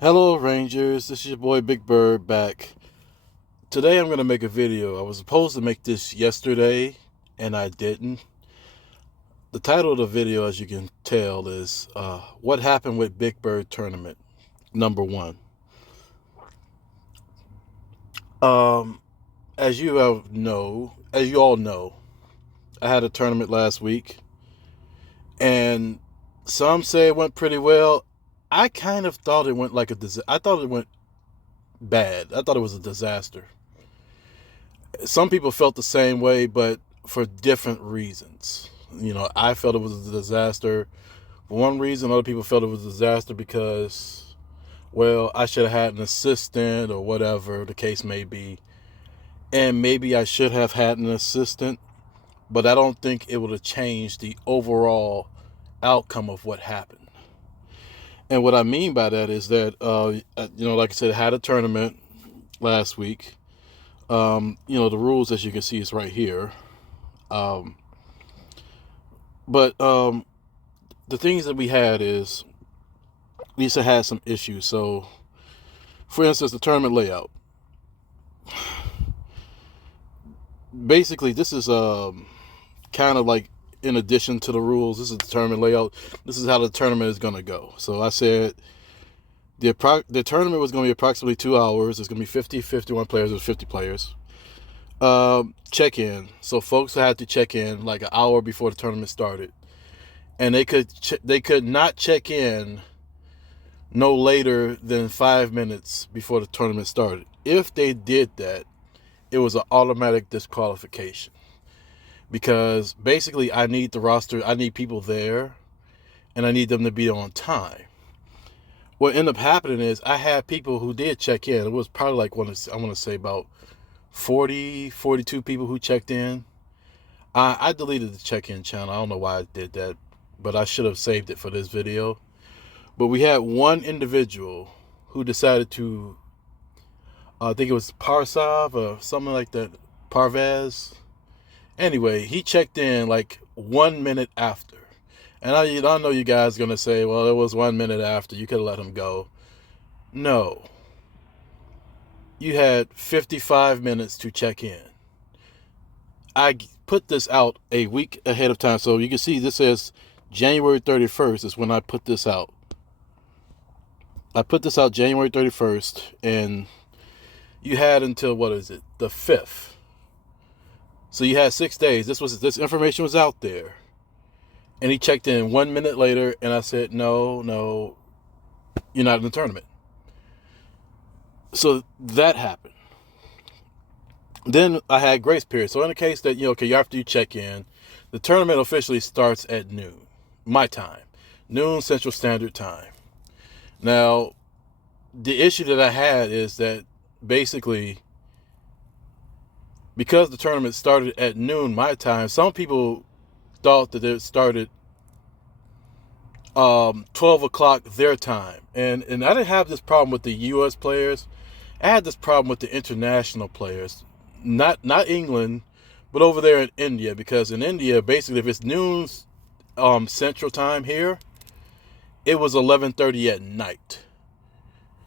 Hello Rangers, this is your boy Big Bird back. Today I'm going to make a video. I was supposed to make this yesterday and I didn't. The title of the video, as you can tell, is What Happened with Big Bird Tournament, number 1. Um, as you all know, I had a tournament last week and some say it went pretty well. I kind of thought it went like I thought it went bad. I thought it was a disaster. Some people felt the same way, but for different reasons. I felt it was a disaster for one reason. Other people felt it was a disaster because, well, I should have had an assistant or whatever the case may be. And maybe I should have had an assistant, but I don't think it would have changed the overall outcome of what happened. And what I mean by that is that, like I said, I had a tournament last week. The rules, as you can see, is right here. Um, but the things that we had is Lisa had some issues. So, for instance, the tournament layout. Basically, this is kind of like in addition to the rules. This is the tournament layout. This is how the tournament is going to go. So I said the tournament was going to be approximately 2 hours. It's going to be 51 players. There's 50 players. Check-in. So folks had to check in like an hour before the tournament started. And they could not check in no later than 5 minutes before the tournament started. If they did that, it was an automatic disqualification. Because basically I need the roster, I need people there, and I need them to be on time. What ended up happening is I had people who did check in. It was probably like, I want to say about 42 people who checked in. I deleted the check-in channel. I don't know why I did that, but I should have saved it for this video. But we had one individual who decided to, I think it was Parsav or something like that, Parvez. Anyway, he checked in like 1 minute after. And I know you guys are going to say, well, it was 1 minute after. You could have let him go. No. You had 55 minutes to check in. I put this out a week ahead of time. So you can see this says January 31st is when I put this out. I put this out January 31st, and you had until, the 5th. So you had 6 days. This information was out there. And he checked in 1 minute later, and I said, no, you're not in the tournament. So that happened. Then I had grace period. So in the case that, after you check in, the tournament officially starts at noon, my time, noon Central Standard Time. Now, the issue that I had is that basically, because the tournament started at noon my time, some people thought that it started 12 o'clock their time. And I didn't have this problem with the U.S. players. I had this problem with the international players. Not England, but over there in India. Because in India, basically, if it's noon Central Time here, it was 11:30 at night.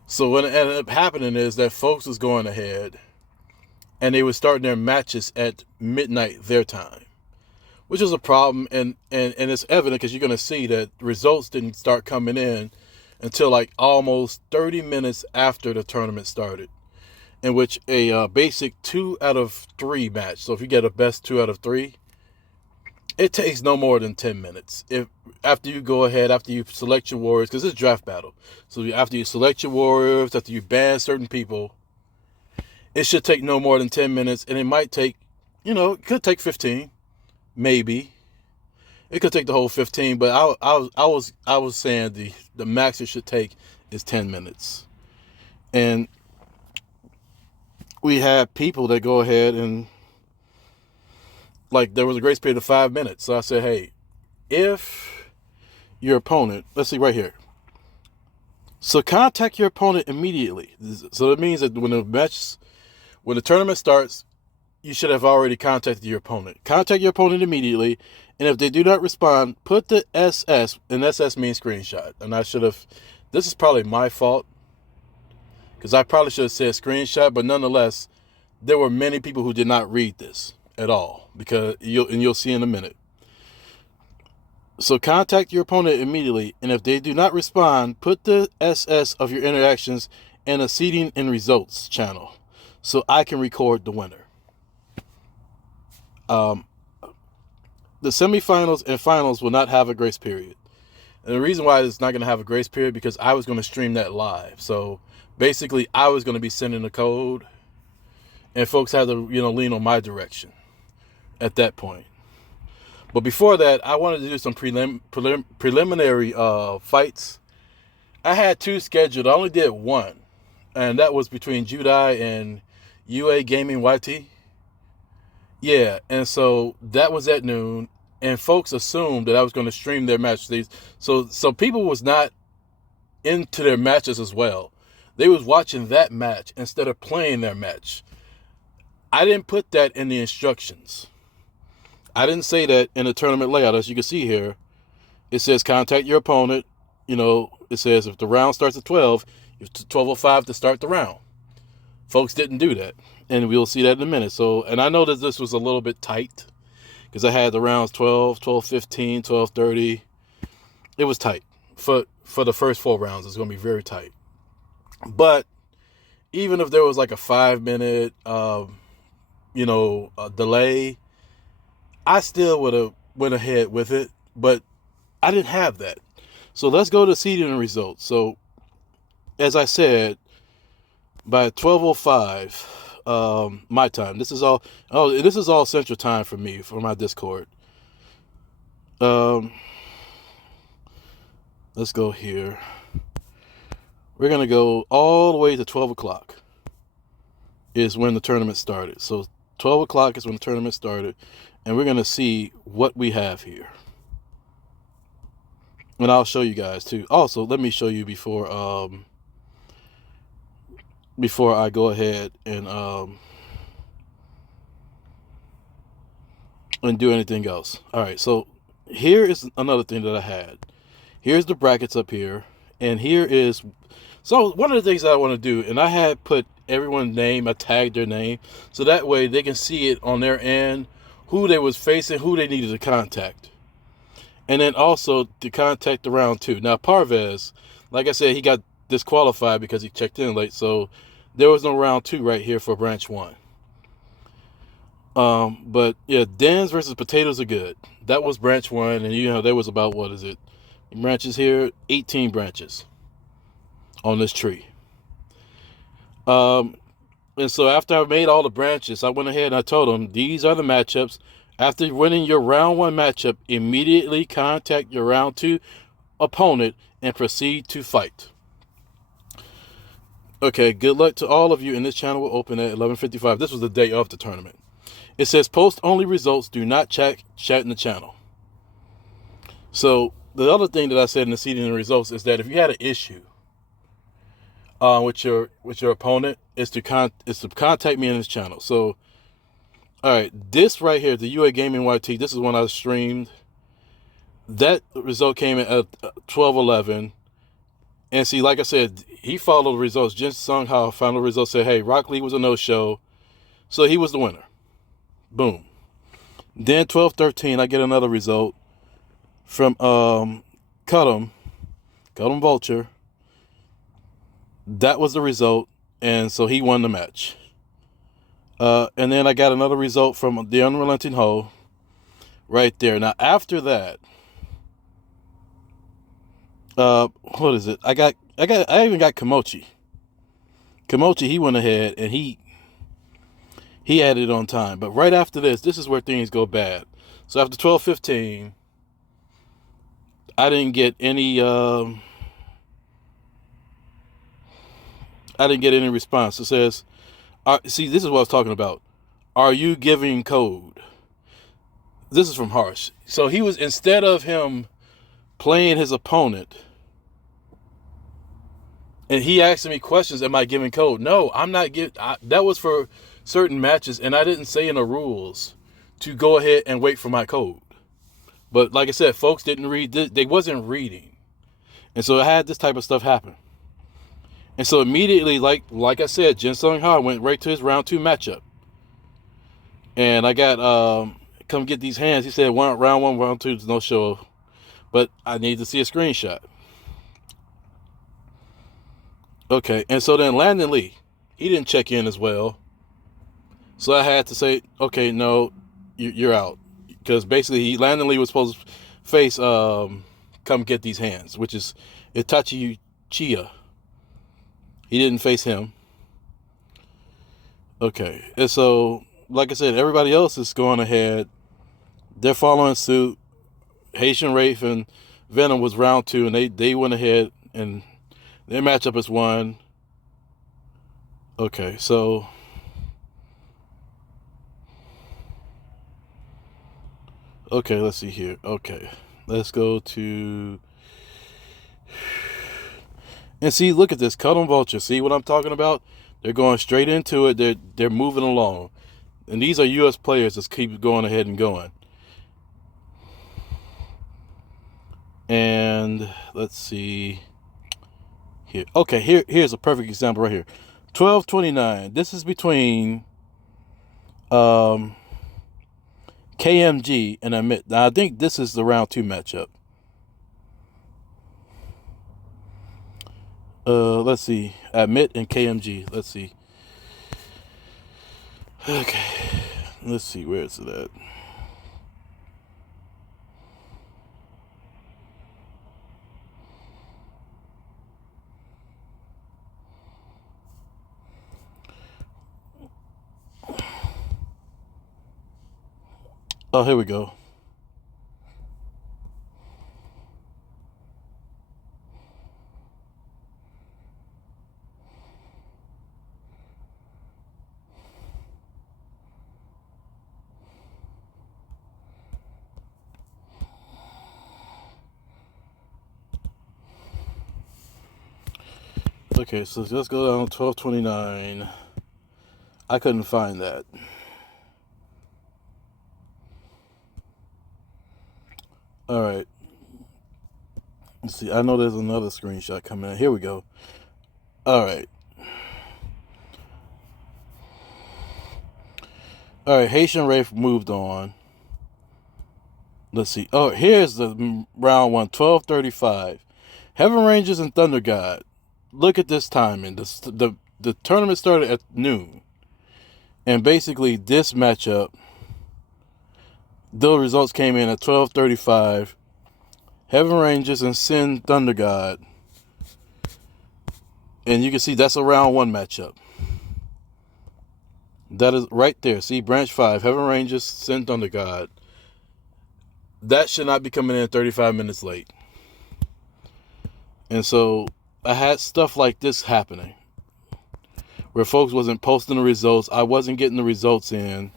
So what ended up happening is that folks was going ahead and they were starting their matches at midnight their time, which is a problem. And it's evident because you're going to see that results didn't start coming in until like almost 30 minutes after the tournament started, in which a basic 2 out of 3 match. So if you get a best 2 out of 3, it takes no more than 10 minutes. After you select your warriors, because it's draft battle. So after you select your warriors, after you ban certain people, it should take no more than 10 minutes. And it might take, it could take 15, maybe. It could take the whole 15, but I was saying the max it should take is 10 minutes. And we had people that go ahead and, like, there was a grace period of 5 minutes. So I said, hey, if your opponent, let's see right here. So contact your opponent immediately. So that means that when the tournament starts, you should have already contacted your opponent. Contact your opponent immediately. And if they do not respond, put the SS, and SS means screenshot. And this is probably my fault. because I probably should have said screenshot, but nonetheless, there were many people who did not read this at all, because you'll see in a minute. So contact your opponent immediately, and if they do not respond, put the SS of your interactions in a seeding and results channel so I can record the winner. The semifinals and finals will not have a grace period. And the reason why it's not going to have a grace period, because I was going to stream that live. So basically, I was going to be sending the code, and folks had to, lean on my direction at that point. But before that, I wanted to do some preliminary fights. I had 2 scheduled. I only did 1, and that was between Judai and UA Gaming YT. Yeah, and so that was at noon, and folks assumed that I was going to stream their match. So people was not into their matches as well. They was watching that match instead of playing their match. I didn't put that in the instructions. I didn't say that in the tournament layout. As you can see here, it says contact your opponent. It says if the round starts at 12, it's 12:05 to start the round. Folks didn't do that, and we'll see that in a minute. So, and I know that this was a little bit tight because I had the rounds 12, 12:15, 12:30. It was tight for the first 4 rounds. It's going to be very tight. But even if there was like a 5-minute, delay, I still would have went ahead with it, but I didn't have that. So let's go to seeding and results. So as I said, by 12:05 my time, this is all Central Time for me, for my Discord. Let's go here. We're going to go all the way to 12 o'clock is when the tournament started. So 12 o'clock is when the tournament started. And we're going to see what we have here. And I'll show you guys too. Also, let me show you before I go ahead and do anything else. All right, so here is another thing that I had. Here's the brackets up here. And here is... So one of the things that I want to do, and I had put everyone's name, I tagged their name, so that way they can see it on their end, who they was facing, who they needed to contact. And then also to contact the round 2. Now, Parvez, like I said, he got disqualified because he checked in late. So there was no round 2 right here for branch 1. But yeah, Dan's versus Potatoes are good. That was branch 1. And there was about, branches here? 18 branches on this tree. And so after I made all the branches, I went ahead and I told them, these are the matchups. After winning your round 1 matchup, immediately contact your round 2 opponent and proceed to fight. Okay, good luck to all of you. And this channel will open at 11:55. This was the day of the tournament. It says post only results. Do not chat in the channel. So the other thing that I said in the seeding and results is that if you had an issue with your opponent, is to contact me in this channel. So, all right, this right here, the UA Gaming YT, this is when I streamed. That result came in at 12:11. And see, like I said, he followed the results. Jin Sung Ha found the results, said, hey, Rock Lee was a no-show. So he was the winner. Boom. Then 12:13, I get another result from Cuddum Vulture. That was the result, and so he won the match. And then I got another result from the Unrelenting Ho right there. Now, after that, what is it? I even got Kimochi. Kimochi, he went ahead and he had it on time. But right after this is where things go bad. So after 12:15, I didn't get any response. It says, see, this is what I was talking about. Are you giving code? This is from Harsh. So he was, instead of him playing his opponent, and he asked me questions, am I giving code? No, I'm not giving. That was for certain matches, and I didn't say in the rules to go ahead and wait for my code. But like I said, folks didn't read. They wasn't reading. And so I had this type of stuff happen. And so immediately, like I said, Jin Sung Ha went right to his round 2 matchup. And I got come get these hands. He said round 1, round 2 is no show, but I need to see a screenshot. Okay, and so then Landon Lee, he didn't check in as well. So I had to say, okay, no, you're out, because basically Landon Lee was supposed to face come get these hands, which is Itachi Chia. He didn't face him. Okay, and so like I said, everybody else is going ahead. They're following suit. Haitian Rafe and Venom was round 2, and they went ahead and their matchup is 1. Okay, so okay, let's see here. Okay, let's go to and see. Look at this, Cut 'em Vulture. See what I'm talking about? They're going straight into it. They're moving along, and these are U.S. players that keep going ahead and going. And let's see here. Okay, here's a perfect example right here. 12-29. This is between KMG and Amit. Now I think this is the round 2 matchup. Let's see. Amit and KMG. Let's see. Okay. Let's see, where is it at? Oh, here we go. Okay, so let's go down 12-29. I couldn't find that. All right. Let's see. I know there's another screenshot coming in. Here we go. All right. All right. Haitian Rafe moved on. Let's see. Oh, here's the round 1, 12-35. Heaven Rangers and Thunder God. Look at this timing. The tournament started at noon. And basically this matchup, the results came in at 12-35. Heaven Rangers and Sin Thunder God. And you can see that's a round 1 matchup. That is right there. See, branch 5, Heaven Rangers, Sin Thunder God. That should not be coming in 35 minutes late. And so I had stuff like this happening, where folks wasn't posting the results. I wasn't getting the results in.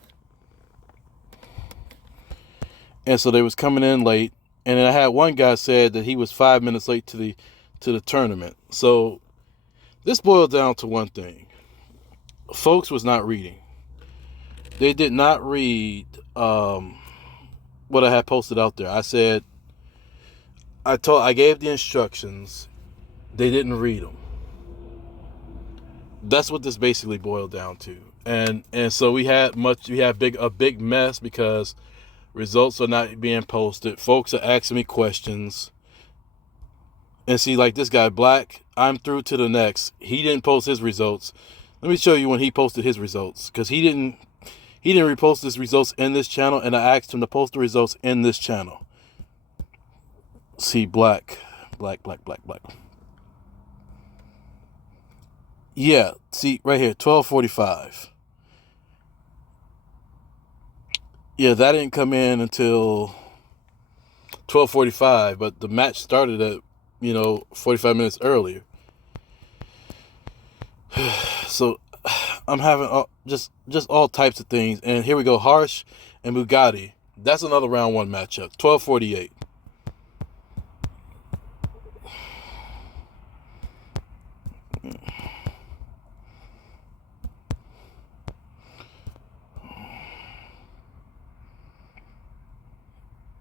And so they was coming in late. And then I had one guy said that he was 5 minutes late to the tournament. So this boiled down to one thing. Folks was not reading. They did not read what I had posted out there. I said, I gave the instructions. They didn't read them. That's what this basically boiled down to. And so we had a big mess because results are not being posted. Folks are asking me questions. And see, like this guy, Black, I'm through to the next. He didn't post his results. Let me show you when he posted his results, because he didn't repost his results in this channel, and I asked him to post the results in this channel. See, Black. Yeah, see, right here, 12:45. Yeah, that didn't come in until 12:45, but the match started at 45 minutes earlier. So I'm having just all types of things. And here we go, Harsh and Bugatti. That's another round 1 matchup, 12:48.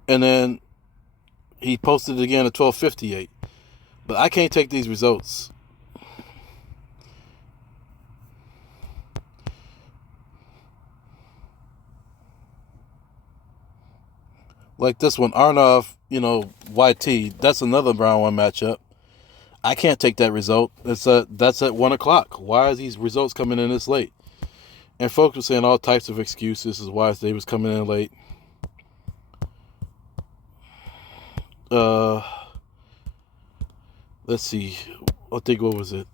And then he posted it again at 12:58. But I can't take these results. Like this one, Arnav, YT. That's another round one matchup. I can't take that result. That's at 1:00. Why are these results coming in this late? And folks were saying all types of excuses as why they was coming in late. Let's see. I think, what was it?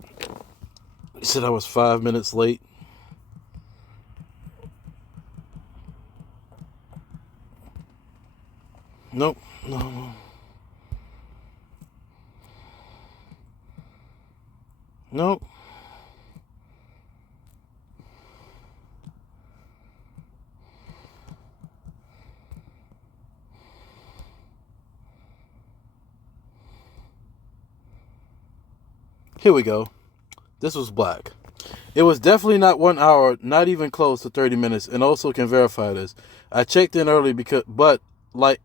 He said I was 5 minutes late. Nope. No. Nope. Here we go. This was black. It was definitely not 1 hour, not even close to 30 minutes, and also can verify this. I checked in early but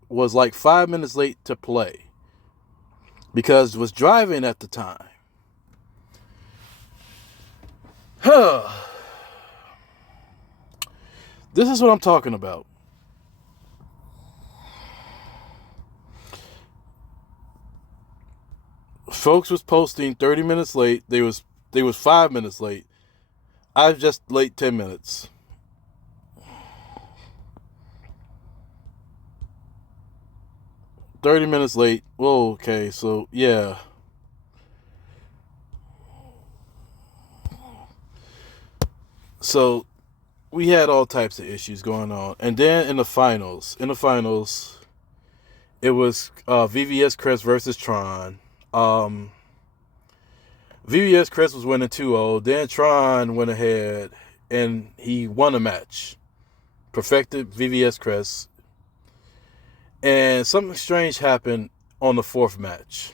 was like 5 minutes late to play because was driving at the time. This is what I'm talking about. Folks was posting 30 minutes late. They was 5 minutes late. I was just late 10 minutes. $30 minutes late. Whoa, okay, so yeah. So we had all types of issues going on. And then in the finals, it was VVS Crest versus Tron. VVS Crest was winning 2-0. Then Tron went ahead and he won a match. Perfected VVS Crest. And something strange happened on the fourth match.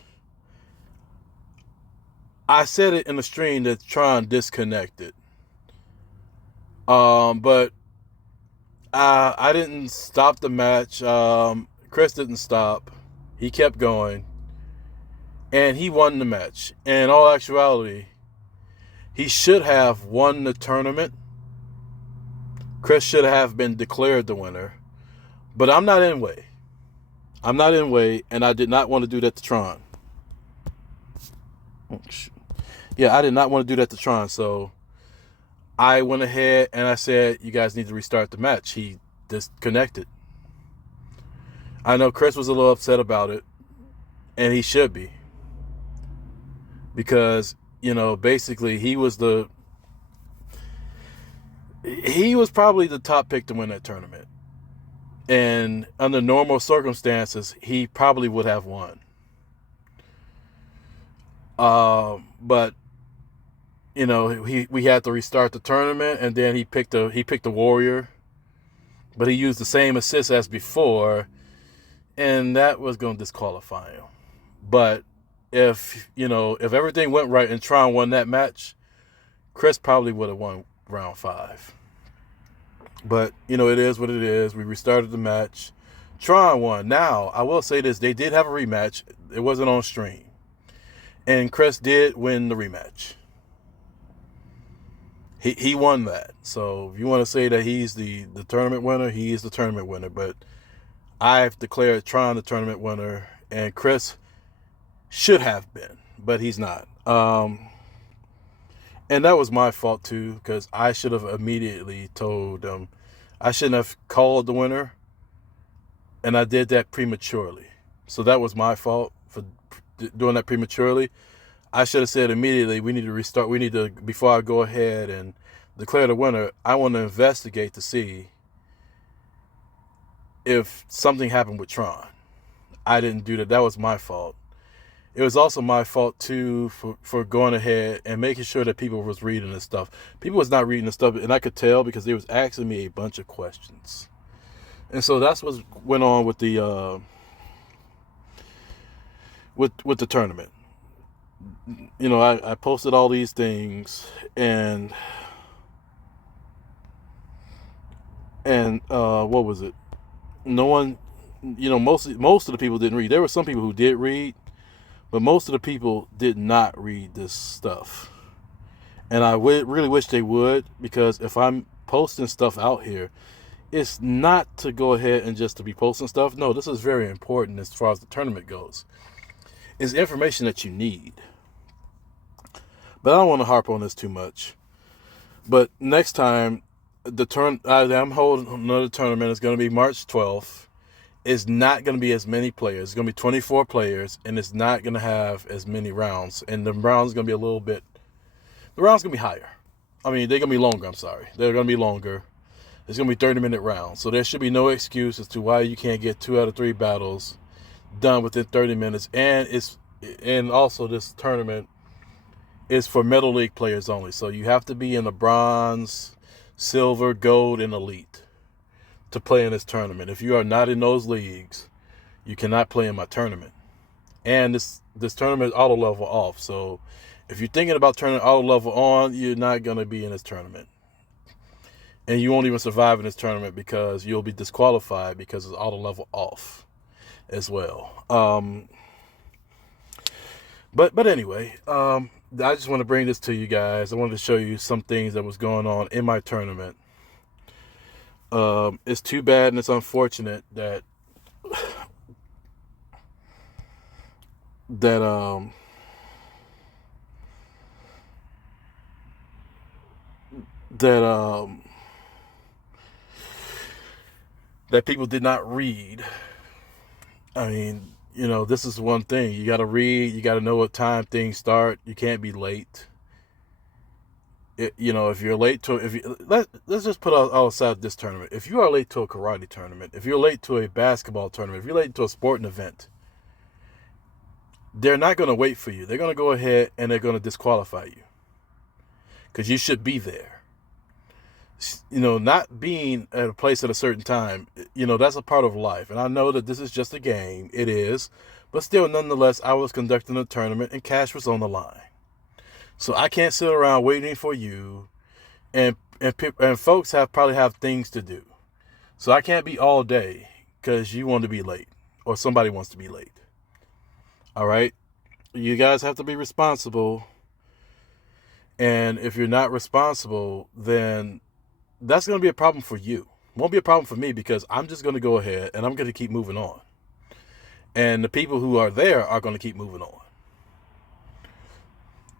I said it in the stream that Tron disconnected. But I didn't stop the match. Chris didn't stop. He kept going. And he won the match. In all actuality, he should have won the tournament. Chris should have been declared the winner. But I'm not in way. And I did not want to do that to Tron. Yeah, I did not want to do that to Tron, so I went ahead and I said, you guys need to restart the match. He disconnected. I know Chris was a little upset about it, and he should be. Because, basically he was probably the top pick to win that tournament. And under normal circumstances, he probably would have won. But we had to restart the tournament, and then he picked a warrior, but he used the same assist as before, and that was going to disqualify him. But if everything went right and Tron won that match, Chris probably would have won round 5. But it is what it is. We restarted the match. Tron won. Now I will say this: they did have a rematch. It wasn't on stream. And Chris did win the rematch. He won that. So if you want to say that he's the tournament winner, he is the tournament winner. But I've declared Tron the tournament winner, and Chris should have been, but he's not. And that was my fault too, because I should have immediately told them. I shouldn't have called the winner, and I did that prematurely. So that was my fault for doing that prematurely. I should have said immediately, we need to restart. We need to, before I go ahead and declare the winner, I want to investigate to see if something happened with Tron. I didn't do that. That was my fault. It was also my fault too for going ahead and making sure that people was reading this stuff. People was not reading the stuff, and I could tell because they was asking me a bunch of questions. And so that's what went on with the with the tournament. I posted all these things, and what was it? No one, most of the people didn't read. There were some people who did read, but most of the people did not read this stuff. And I really wish they would, because if I'm posting stuff out here, it's not to go ahead and just to be posting stuff. No, this is very important as far as the tournament goes. It's information that you need. But I don't want to harp on this too much. But next time, I'm holding another tournament. It's going to be March 12th. It's not going to be as many players. It's going to be 24 players, and it's not going to have as many rounds. And the rounds going to be the rounds going to be higher. I mean, they're going to be longer, I'm sorry. They're going to be longer. It's going to be 30-minute rounds. So there should be no excuse as to why you can't get 2 out of 3 battles done within 30 minutes. And also this tournament is for Metal League players only. So you have to be in the bronze, silver, gold, and elite to play in this tournament. If you are not in those leagues, you cannot play in my tournament. And this tournament is auto level off. So if you're thinking about turning auto level on, you're not going to be in this tournament. And you won't even survive in this tournament because you'll be disqualified because it's auto level off as well. But anyway, I just want to bring this to you guys. I wanted to show you some things that was going on in my tournament. It's too bad and it's unfortunate that that people did not read. I mean, this is one thing. You got to read. You got to know what time things start. You can't be late. If you're late to, let's just put all aside this tournament. If you are late to a karate tournament, if you're late to a basketball tournament, if you're late to a sporting event, they're not going to wait for you. They're going to go ahead and they're going to disqualify you because you should be there. Not being at a place at a certain time, that's a part of life. And I know that this is just a game. It is. But still, nonetheless, I was conducting a tournament and cash was on the line. So I can't sit around waiting for you. And folks probably have things to do. So I can't be all day because you want to be late or somebody wants to be late. All right? You guys have to be responsible. And if you're not responsible, then that's going to be a problem for you. It won't be a problem for me because I'm just going to go ahead and I'm going to keep moving on. And the people who are there are going to keep moving on.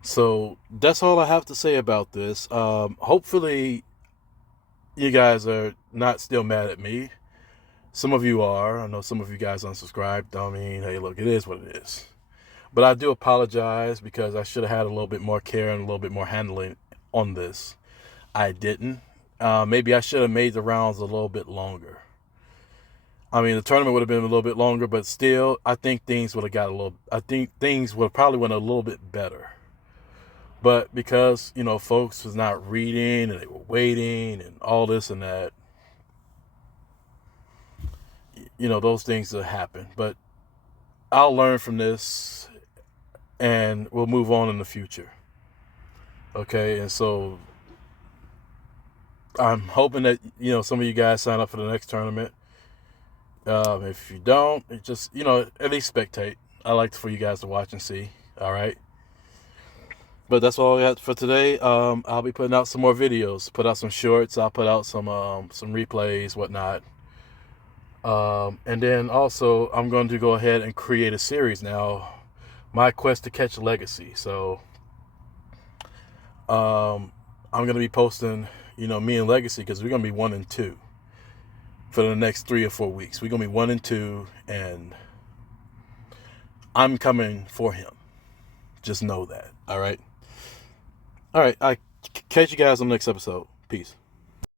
So that's all I have to say about this. Hopefully you guys are not still mad at me. Some of you are. I know some of you guys unsubscribed. I mean, hey, look, it is what it is. But I do apologize because I should have had a little bit more care and a little bit more handling on this. I didn't. Maybe I should have made the rounds a little bit longer. I mean, the tournament would have been a little bit longer, but still, I think things would have probably went a little bit better. But because, folks was not reading and they were waiting and all this and that, those things will happen. But I'll learn from this and we'll move on in the future. Okay, and so I'm hoping that, some of you guys sign up for the next tournament. If you don't, it just, at least spectate. I like for you guys to watch and see. All right. But that's all I got for today. I'll be putting out some more videos, put out some shorts. I'll put out some replays, whatnot. And then also I'm going to go ahead and create a series now, My Quest to Catch Legacy. So, I'm going to be posting, me and Legacy, because we're going to be 1 and 2 for the next 3 or 4 weeks. We're going to be 1 and 2, and I'm coming for him. Just know that. All right. I catch you guys on the next episode. Peace.